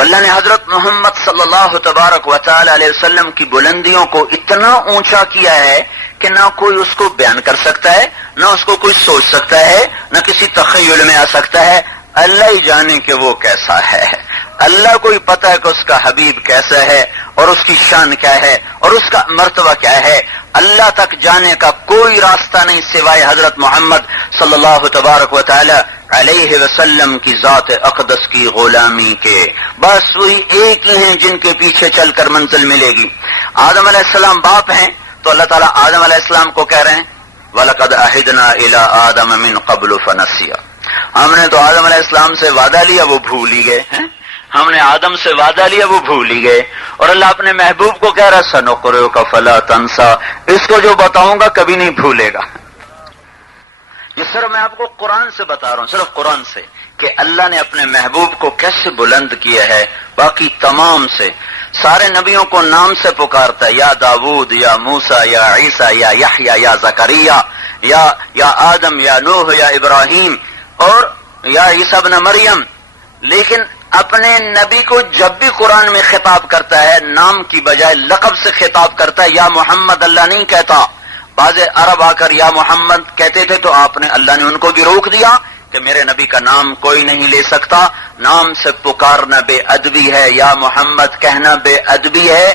تو اللہ نے حضرت محمد صلی اللہ تبارک و تعالی علیہ وسلم کی بلندیوں کو اتنا اونچا کیا ہے کہ نہ کوئی اس کو بیان کر سکتا ہے، نہ اس کو کوئی سوچ سکتا ہے، نہ کسی تخیل میں آ سکتا ہے. اللہ ہی جانے کہ وہ کیسا ہے. اللہ کو ہی پتا ہے کہ اس کا حبیب کیسا ہے اور اس کی شان کیا ہے اور اس کا مرتبہ کیا ہے. اللہ تک جانے کا کوئی راستہ نہیں سوائے حضرت محمد صلی اللہ تبارک و تعالی علیہ وسلم کی ذات اقدس کی غلامی کے. بس وہی ایک ہی ہیں جن کے پیچھے چل کر منزل ملے گی. آدم علیہ السلام باپ ہیں تو اللہ تعالیٰ آدم علیہ السلام کو کہہ رہے ہیں وَلَقَدْ أَعِدْنَا إِلَىٰ آدَمَ مِن قَبْلُ فَنَسِيَ. ہم نے تو آدم علیہ السلام سے وعدہ لیا وہ بھول ہی گئے ہیں. ہم نے آدم سے وعدہ لیا وہ بھول ہی گئے. اور اللہ اپنے محبوب کو کہہ رہا سَنُقْرِئُكَ فَلَا تَنسَىٰ. اس کو جو بتاؤں گا کبھی نہیں بھولے گا. یہ صرف میں آپ کو قرآن سے بتا رہا ہوں، صرف قرآن سے کہ اللہ نے اپنے محبوب کو کیسے بلند کیا ہے. باقی تمام سے سارے نبیوں کو نام سے پکارتا ہے، یا داود، یا موسیٰ، یا عیسیٰ، یا یحییٰ، یا زکریا، یا آدم، یا نوح، یا ابراہیم اور یا عیسیٰ ابن مریم. لیکن اپنے نبی کو جب بھی قرآن میں خطاب کرتا ہے نام کی بجائے لقب سے خطاب کرتا ہے. یا محمد اللہ نہیں کہتا. بعض عرب آ کر یا محمد کہتے تھے تو اللہ نے ان کو بھی روک دیا کہ میرے نبی کا نام کوئی نہیں لے سکتا. نام سے پکارنا بے ادبی ہے، یا محمد کہنا بے ادبی ہے.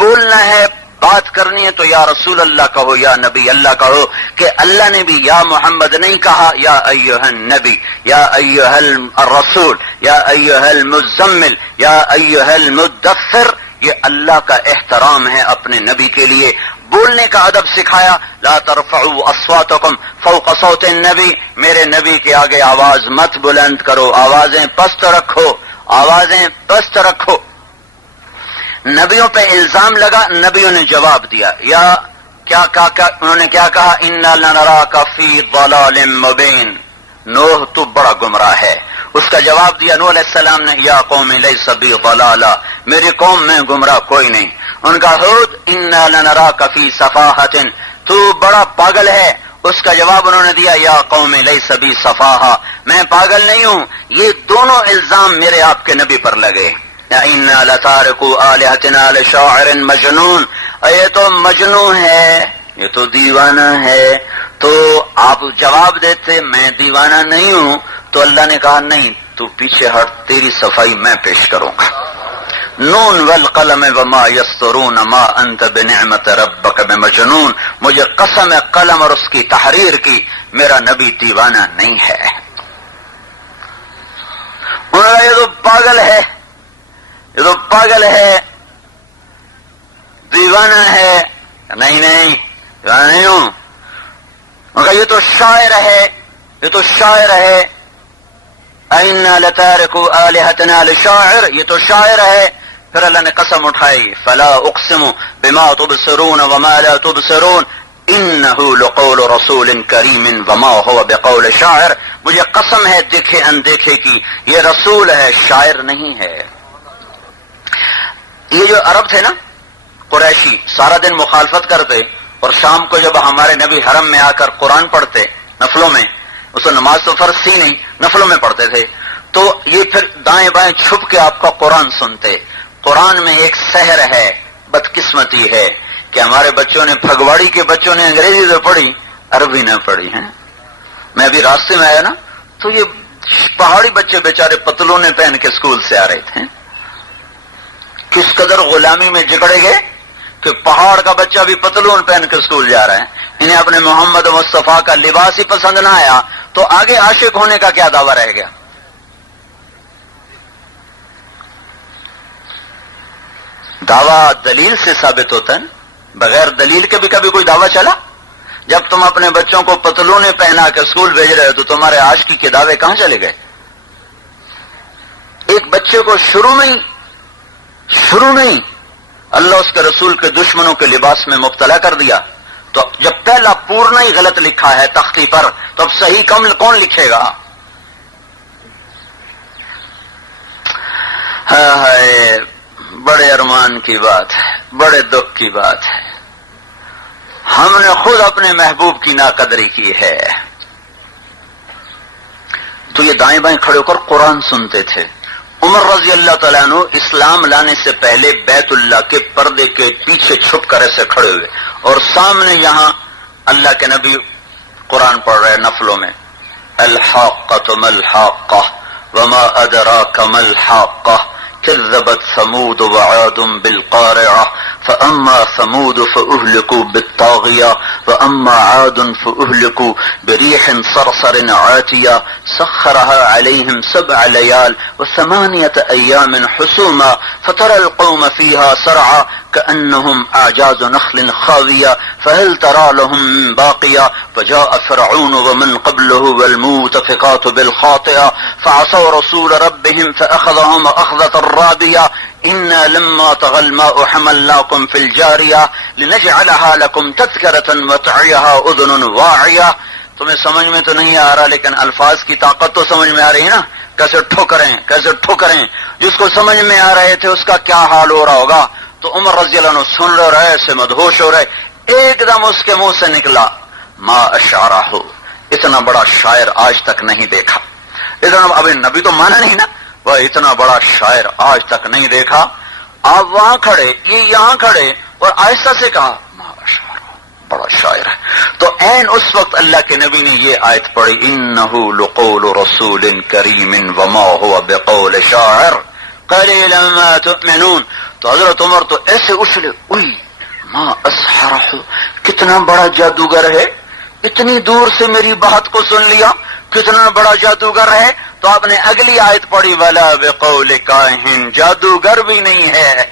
بولنا ہے، بات کرنی ہے تو یا رسول اللہ کہو، یا نبی اللہ کہو. کہ اللہ نے بھی یا محمد نہیں کہا، یا ایھا النبی، یا ایھا الرسول، یا ایھا المزمل، یا ایھا المدثر. یہ اللہ کا احترام ہے اپنے نبی کے لیے. بولنے کا ادب سکھایا، لا ترفعوا اصواتکم فوق صوت النبی. میرے نبی کے آگے آواز مت بلند کرو، آوازیں پست رکھو، آوازیں پست رکھو. نبیوں پہ الزام لگا، نبیوں نے جواب دیا. یا کیا انہوں نے کیا کہا؟ انا لنراک فی ضلال مبین. نوح تو بڑا گمراہ ہے. اس کا جواب دیا نوح علیہ السلام نے، یا قوم لیس بی ضلالہ. میری قوم میں گمراہ کوئی نہیں. ان کا ہود انا لنراک فی صفاحۃ. تو بڑا پاگل ہے. اس کا جواب انہوں نے دیا، یا قوم لیس بی صفاحہ. میں پاگل نہیں ہوں. یہ دونوں الزام میرے آپ کے نبی پر لگے. انا لتارکو آلہتنا لشاعر مجنون. یہ تو مجنون ہے، یہ تو دیوانہ ہے. تو آپ جواب دیتے میں دیوانہ نہیں ہوں. تو اللہ نے کہا نہیں، تو پیچھے ہٹ، تیری صفائی میں پیش کروں گا. نون والقلم وما یسطرون ما انت بنعمت ربک بمجنون. مجھے قسم ہے قلم اور اس کی تحریر کی، میرا نبی دیوانہ نہیں ہے. انہوں نے یہ تو پاگل ہے، یہ تو پاگل ہے، دیوانہ ہے. نہیں دیوانہ نہیں ہوں. ان کا یہ تو شاعر ہے، یہ تو شاعر ہے. اِنَّا لَتَارِكُوا آلِهَتَنَا لِشَاعِرٍ. یہ تو شاعر ہے. پھر اللہ نے قسم اٹھائی، فَلَا أُقْسِمُ بِمَا تُبْصِرُونَ وَمَا لَا تُبْصِرُونَ إِنَّهُ لَقَوْلُ رَسُولٍ كَرِيمٍ وَمَا هُوَ بِقَوْلِ شَاعِرٍ. مجھے قسم ہے دیکھے اندیکھے کی، یہ رسول ہے، شاعر نہیں ہے. یہ جو عرب تھے نا قریشی، سارا دن مخالفت کرتے اور شام کو جب ہمارے نبی حرم میں آ کر قرآن پڑھتے نفلوں میں، اس کو نماز تو فرض تھی نہیں، نفلوں میں پڑھتے تھے، تو یہ پھر دائیں بائیں چھپ کے آپ کا قرآن سنتے. قرآن میں ایک سحر ہے، بدقسمتی ہے کہ ہمارے بچوں نے، پھگواڑی کے بچوں نے انگریزی تو پڑھی، عربی نہ پڑھی ہے. میں ابھی راستے میں آیا نا تو یہ پہاڑی بچے بیچارے پتلونے پہن کے اسکول سے آ رہے تھے. کس قدر غلامی میں جکڑے گئے کہ پہاڑ کا بچہ بھی پتلون پہن کے اسکول جا رہا ہے. انہیں اپنے محمد مصطفیٰ کا لباس ہی پسند نہ آیا تو آگے عاشق ہونے کا کیا دعویٰ رہ گیا. دعویٰ دلیل سے ثابت ہوتا ہے، بغیر دلیل کے بھی کبھی کوئی دعویٰ چلا؟ جب تم اپنے بچوں کو پتلونے پہنا کے اسکول بھیج رہے ہو تو تمہارے عاشقی کے دعوے کہاں چلے گئے؟ ایک بچے کو شروع میں ہی اللہ اس کے رسول کے دشمنوں کے لباس میں مبتلا کر دیا. تو جب پہلا پورنا ہی غلط لکھا ہے تختی پر تو اب صحیح کون لکھے گا؟ ہائے، بڑے ارمان کی بات ہے، بڑے دکھ کی بات ہے. ہم نے خود اپنے محبوب کی ناقدری کی ہے. تو یہ دائیں بائیں کھڑے ہو کر قرآن سنتے تھے. عمر رضی اللہ تعالیٰ عنہ اسلام لانے سے پہلے بیت اللہ کے پردے کے پیچھے چھپ کر ایسے کھڑے ہوئے، اور سامنے یہاں اللہ کے نبی قرآن پڑھ رہے نفلوں میں، الحاقۃ ما الحاقۃ وما ادراک ما الحاقۃ كذبت ثمود وعاد بالقارعة فأما ثمود فأهلكوا بالطاغية وأما عاد فأهلكوا بريح صرصر عاتية سخرها عليهم 7 ليال و8 أيام حسوما فترى القوم فيها سرعا كأنهم أعجاز نخل خاوية فهل ترى لهم من باقية فجاء فرعون ومن قبله والمؤتفقات بالخاطئة فعصوا رسول ربهم فأخذهم أخذة رابية إنا لما طغى الماء حملناكم في الجارية لنجعلها لكم تذكرة وتعيها أذن واعية. تمہیں سمجھ میں تو نہیں آ رہا، لیکن الفاظ کی طاقت تو سمجھ میں آ رہی ہے نا، کیسے ٹھوکریں جس کو سمجھ میں آ رہے تھے اس کا کیا حال ہو رہا ہوگا. تو عمر رضی اللہ عنہ سن رہے ایسے مدہوش ہو رہے، ایک دم اس کے منہ سے نکلا ما اشعرہ، اتنا بڑا شاعر آج تک نہیں دیکھا. اتنا ابھی نبی تو مانا نہیں نا، وہ اتنا بڑا شاعر آج تک نہیں دیکھا. آپ وہاں کھڑے، یہ یہاں کھڑے، اور آہستہ سے کہا ما اشعرہ، بڑا شاعر ہے. تو عین اس وقت اللہ کے نبی نے یہ آیت پڑھی انہ لقول رسول کریم وما هو بقول شاعر قلیلا ما تؤمنون. تو حضرت عمر تو ایسے اچھلے، اوئی ما اسحرہ، کتنا بڑا جادوگر ہے، اتنی دور سے میری بات کو سن لیا، کتنا بڑا جادوگر ہے. تو آپ نے اگلی آیت پڑھی ولا بقول کاہن، جادوگر بھی نہیں ہے،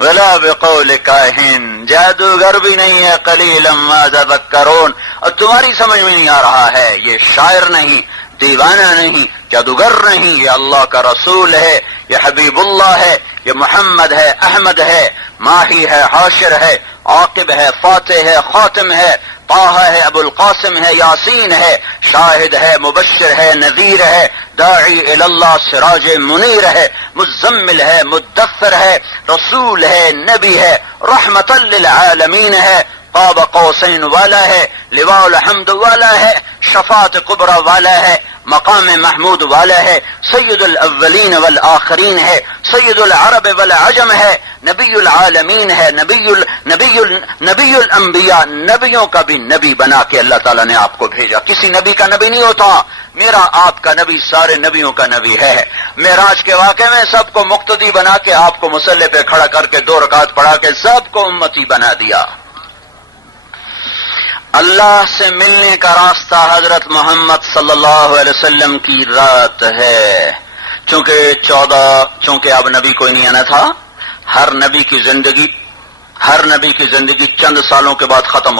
ولا بقول کاہن، جادوگر بھی نہیں ہے، قلیلا ما تذکرون. اور تمہاری سمجھ میں نہیں آ رہا ہے، یہ شاعر نہیں، دیوانہ نہیں، جادوگر نہیں، یہ اللہ کا رسول ہے، یہ حبیب اللہ ہے، یہ محمد ہے، احمد ہے، ماہی ہے، حاشر ہے، عاقب ہے، فاتح ہے، خاتم ہے، طہ ہے، ابو القاسم ہے، یاسین ہے، شاہد ہے، مبشر ہے، نذیر ہے، داعی الی اللہ، سراج منیر ہے، مزمل ہے، مدثر ہے، رسول ہے، نبی ہے، رحمت للعالمین ہے، قاب قوسین والا ہے، لواء الحمد والا ہے، شفاعت کبریٰ والا ہے، مقام محمود والا ہے، سید الاولین والآخرین ہے، سید العرب والعجم ہے، نبی العالمین ہے، نبی الانبیاء، نبیوں کا بھی نبی بنا کے اللہ تعالیٰ نے آپ کو بھیجا. کسی نبی کا نبی نہیں ہوتا، میرا آپ کا نبی سارے نبیوں کا نبی ہے. معراج کے واقعے میں سب کو مقتدی بنا کے آپ کو مصلی پہ کھڑا کر کے 2 رکعت پڑھا کے سب کو امتی بنا دیا. اللہ سے ملنے کا راستہ حضرت محمد صلی اللہ علیہ وسلم کی رات ہے. چونکہ اب نبی کوئی نہیں آنا تھا، ہر نبی کی زندگی چند سالوں کے بعد ختم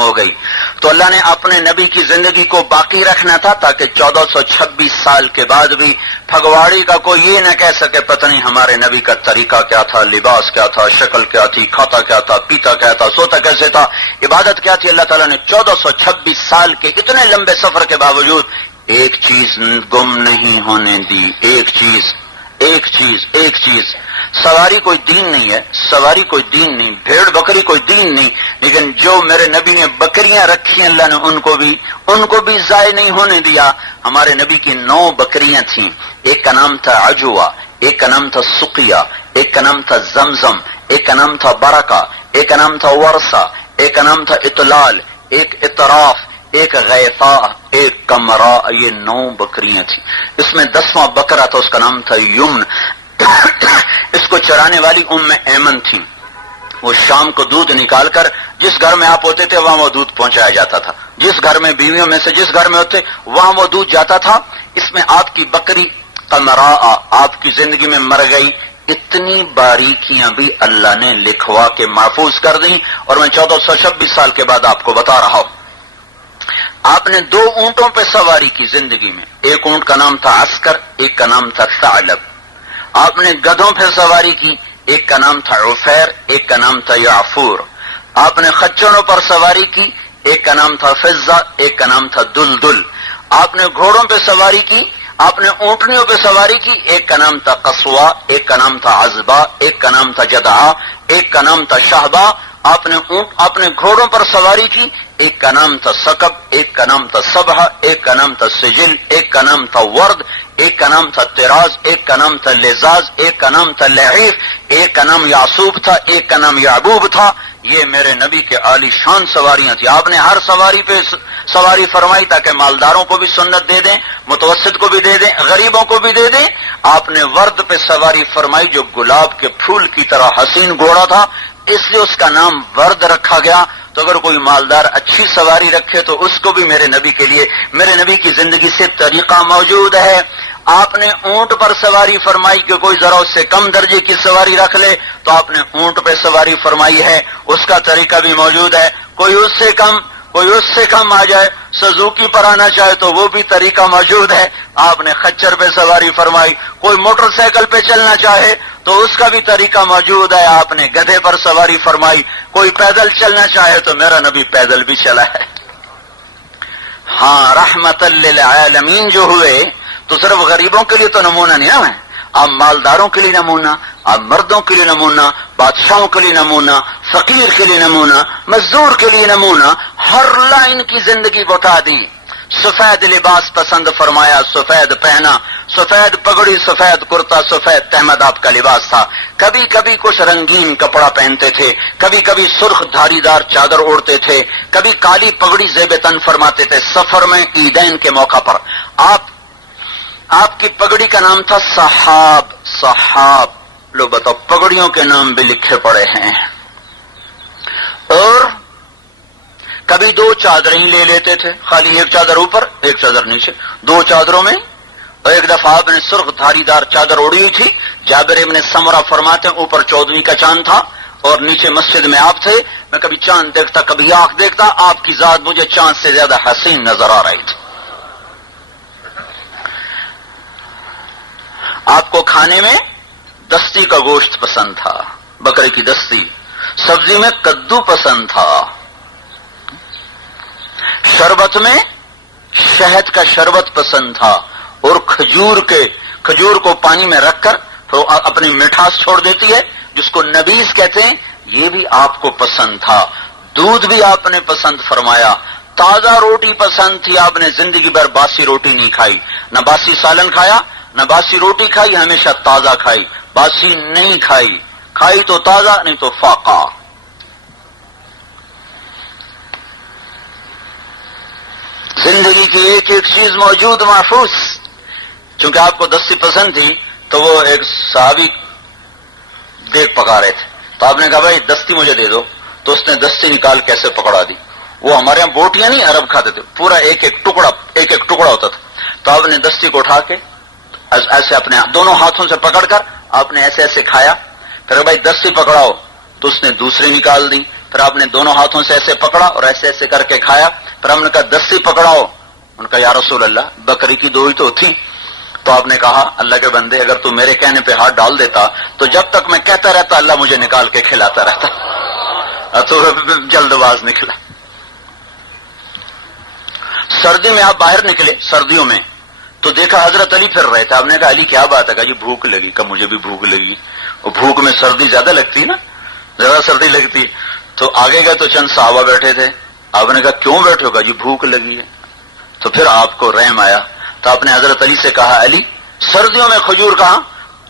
ہو گئی. تو اللہ نے اپنے نبی کی زندگی کو باقی رکھنا تھا تاکہ 1426 سال کے بعد بھی پھگواڑی کا کوئی یہ نہ کہہ سکے پتہ نہیں ہمارے نبی کا طریقہ کیا تھا، لباس کیا تھا، شکل کیا تھی، کھاتا کیا تھا، پیتا کیا تھا، سوتا کیسے تھا، عبادت کیا تھی. اللہ تعالیٰ نے 1426 سال کے اتنے لمبے سفر کے باوجود ایک چیز گم نہیں ہونے دی. ایک چیز سواری کوئی دین نہیں ہے، بھیڑ بکری کوئی دین نہیں، لیکن جو میرے نبی نے بکریاں رکھی اللہ نے ان کو بھی ضائع نہیں ہونے دیا. ہمارے نبی کی 9 بکریاں تھیں، ایک کا نام تھا عجوہ، ایک کا نام تھا سقیہ، ایک کا نام تھا زمزم، ایک کا نام تھا برکہ، ایک کا نام تھا ورثہ، ایک کا نام تھا اطلال، ایک اطراف، ایک غیثا، ایک کمرا. یہ 9 بکریاں تھیں. اس میں 10واں بکرا تھا، اس کا نام تھا یمن. اس کو چرانے والی ایمن تھی. وہ شام کو دودھ نکال کر جس گھر میں آپ ہوتے تھے وہاں وہ دودھ پہنچایا جاتا تھا، جس گھر میں بیویوں میں سے جس گھر میں ہوتے وہاں وہ دودھ جاتا تھا. اس میں آپ کی بکری قمرا آپ کی زندگی میں مر گئی. اتنی باریکیاں بھی اللہ نے لکھوا کے محفوظ کر دیں. اور میں 1426 سال کے بعد آپ کو بتا رہا ہوں. آپ نے 2 اونٹوں پہ سواری کی زندگی میں. ایک اونٹ کا نام تھا عسکر، ایک کا نام تھا ثعلب. آپ نے گدھوں پہ سواری کی، ایک کا نام تھا عفیر، ایک کا نام تھا یعفور. آپ نے خچروں پر سواری کی، ایک کا نام تھا فضہ، ایک کا نام تھا دلدل. آپ نے گھوڑوں پہ سواری کی، آپ نے اونٹنیوں پہ سواری کی، ایک کا نام تھا قصوا، ایک کا نام تھا عذبہ، ایک کا نام تھا جدعا، ایک کا نام تھا شہبہ. آپ نے گھوڑوں پر سواری کی، ایک کا نام تھا سکب، ایک کا نام تھا صبح، ایک کا نام تھا سجل، ایک کا نام تھا ورد، ایک کا نام تھا تراز، ایک کا نام تھا لزاز، ایک کا نام تھا لعیف، ایک کا نام یعصوب تھا، ایک کا نام یعبوب تھا. یہ میرے نبی کے عالی شان سواریاں تھیں. آپ نے ہر سواری پہ سواری فرمائی تاکہ مالداروں کو بھی سنت دے دیں، متوسط کو بھی دے دیں، غریبوں کو بھی دے دیں. آپ نے ورد پہ سواری فرمائی جو گلاب کے پھول کی طرح حسین گھوڑا تھا، اس لیے اس کا نام ورد رکھا گیا. تو اگر کوئی مالدار اچھی سواری رکھے تو اس کو بھی میرے نبی کے لیے میرے نبی کی زندگی سے طریقہ موجود ہے. آپ نے اونٹ پر سواری فرمائی کہ کوئی ذرا اس سے کم درجے کی سواری رکھ لے تو آپ نے اونٹ پہ سواری فرمائی ہے، اس کا طریقہ بھی موجود ہے. کوئی اس سے کم آ جائے، سزوکی پر آنا چاہے تو وہ بھی طریقہ موجود ہے. آپ نے خچر پہ سواری فرمائی. کوئی موٹر سائیکل پہ چلنا چاہے تو اس کا بھی طریقہ موجود ہے. آپ نے گدھے پر سواری فرمائی. کوئی پیدل چلنا چاہے تو میرا نبی پیدل بھی چلا ہے. ہاں، رحمت للعالمین جو ہوئے تو صرف غریبوں کے لیے تو نمونہ نہیں ہے، آپ مالداروں کے لیے نمونہ، آپ مردوں کے لیے نمونہ، بادشاہوں کے لیے نمونہ، فقیر کے لیے نمونہ، مزدور کے لیے نمونہ. ہر لائن کی زندگی بتا دی. سفید لباس پسند فرمایا، سفید پہنا، سفید پگڑی، سفید کرتا، سفید تہمد آپ کا لباس تھا. کبھی کبھی کچھ رنگین کپڑا پہنتے تھے، کبھی کبھی سرخ دھاری دار چادر اوڑھتے تھے، کبھی کالی پگڑی زیب تن فرماتے تھے. سفر میں عیدین کے موقع پر آپ کی پگڑی کا نام تھا صحاب. صحاب، لو بتاؤ، پگڑیوں کے نام بھی لکھے پڑے ہیں. اور کبھی دو چادریں لے لیتے تھے، خالی ایک چادر اوپر ایک چادر نیچے، دو چادروں میں. اور ایک دفعہ آپ نے سرخ دھاری دار چادر اوڑھی ہوئی تھی. جابر ابن سمرہ فرماتے ہیں اوپر 14ویں کا چاند تھا اور نیچے مسجد میں آپ تھے. میں کبھی چاند دیکھتا کبھی آنکھ دیکھتا، آپ کی ذات مجھے چاند سے زیادہ حسین نظر آ رہی تھی. آپ کو کھانے میں دستی کا گوشت پسند تھا، بکرے کی دستی. سبزی میں کدو پسند تھا. شربت میں شہد کا شربت پسند تھا. اور کھجور کو پانی میں رکھ کر تو اپنی مٹھاس چھوڑ دیتی ہے جس کو نبیز کہتے ہیں، یہ بھی آپ کو پسند تھا. دودھ بھی آپ نے پسند فرمایا. تازہ روٹی پسند تھی. آپ نے زندگی بھر باسی روٹی نہیں کھائی، نہ باسی سالن کھایا نہ باسی روٹی کھائی، ہمیشہ تازہ کھائی، باسی نہیں کھائی. کھائی تو تازہ، نہیں تو فاقہ. زندگی کی ایک ایک چیز موجود محفوظ. چونکہ آپ کو دستی پسند تھی تو وہ ایک صحابی دیکھ پکا رہے تھے تو آپ نے کہا بھائی دستی مجھے دے دو. تو اس نے دستی نکال کیسے پکڑا دی. وہ ہمارے یہاں بوٹیاں نہیں عرب کھاتے تھے، پورا ایک ایک ٹکڑا ہوتا تھا. تو آپ نے دستی کو اٹھا کے ایسے اپنے دونوں ہاتھوں سے پکڑ کر آپ نے ایسے ایسے کھایا. پھر بھائی دستی پکڑاؤ تو اس نے دوسری نکال دی. پھر آپ نے دونوں ہاتھوں سے ایسے پکڑا اور ایسے ایسے کر کے کھایا. پھر ہم نے کہا دستی پکڑاؤ. ان کا یا رسول اللہ بکری کی دو ہی تو تھی. تو آپ نے کہا اللہ کے بندے اگر تو میرے کہنے پہ ہاتھ ڈال دیتا تو جب تک میں کہتا رہتا اللہ مجھے نکال کے کھلاتا رہتا. تو جلد باز نکلا. سردی میں آپ باہر نکلے، سردیوں میں تو دیکھا حضرت علی پھر رہے تھے. آپ نے کہا علی کیا بات ہے؟ کہا جی بھوک لگی. کہا مجھے بھی بھوک لگی. اور بھوک میں سردی زیادہ لگتی نا، زیادہ سردی لگتی. تو آگے گئے تو چند صحابہ بیٹھے تھے. آپ نے کہا کیوں بیٹھے ہو؟ کہا جی بھوک لگی ہے. تو پھر آپ کو رحم آیا تو آپ نے حضرت علی سے کہا علی سردیوں میں کھجور کہاں؟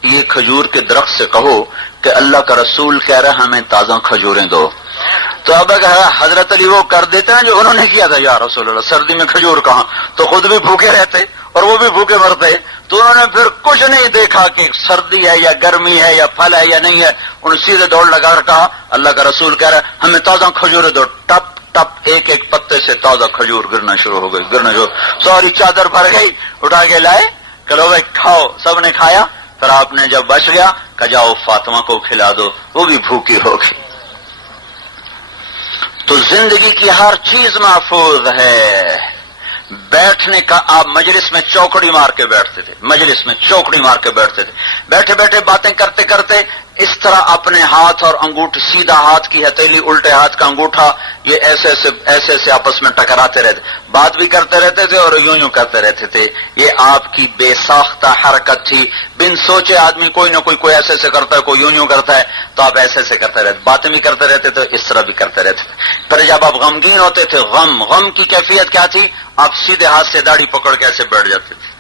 یہ کھجور کے درخت سے کہو کہ اللہ کا رسول کہہ رہا ہمیں تازہ کھجوریں دو. تو اب حضرت علی وہ کر دیتے ہیں جو انہوں نے کیا تھا. یا رسول اللہ سردی میں کھجور کہاں؟ تو خود بھی بھوکے رہتے اور وہ بھی بھوکے مرتے. تو انہوں نے پھر کچھ نہیں دیکھا کہ سردی ہے یا گرمی ہے یا پھل ہے یا نہیں ہے. انہوں نے سیدھے دوڑ لگا کر کہا اللہ کا رسول کہہ رہا ہے ہمیں تازہ کھجوریں دو. ٹپ ٹپ ایک ایک پتے سے تازہ کھجور گرنا شروع ہو گئی، گرنا شروع. ساری چادر بھر گئی، اٹھا کے لائے. چلو بھائی کھاؤ. سب نے کھایا. پھر آپ نے جب بچ گیا کہا جاؤ فاطمہ کو کھلا دو، وہ بھی بھوکی ہوگی. تو زندگی کی ہر چیز محفوظ ہے. بیٹھنے کا آپ مجلس میں چوکڑی مار کے بیٹھتے تھے، مجلس میں چوکڑی مار کے بیٹھتے تھے. بیٹھے بیٹھے باتیں کرتے کرتے اس طرح اپنے ہاتھ اور انگوٹھ، سیدھا ہاتھ کی ہتھیلی، الٹے ہاتھ کا انگوٹھا، یہ ایسے ایسے آپس میں ٹکراتے رہتے، بات بھی کرتے رہتے تھے اور یوں کرتے رہتے تھے. یہ آپ کی بے ساختہ حرکت تھی. بن سوچے آدمی کوئی نہ کوئی ایسے کرتا ہے، کوئی یوں کرتا ہے، تو آپ ایسے کرتے رہتے، باتیں بھی کرتے رہتے تھے، اس طرح بھی کرتے رہتے تھے. پھر جب آپ غمگین ہوتے تھے، غم کی کیفیت کیا تھی؟ آپ سیدھے ہاتھ سے داڑھی پکڑ کے ایسے بیٹھ جاتے تھے.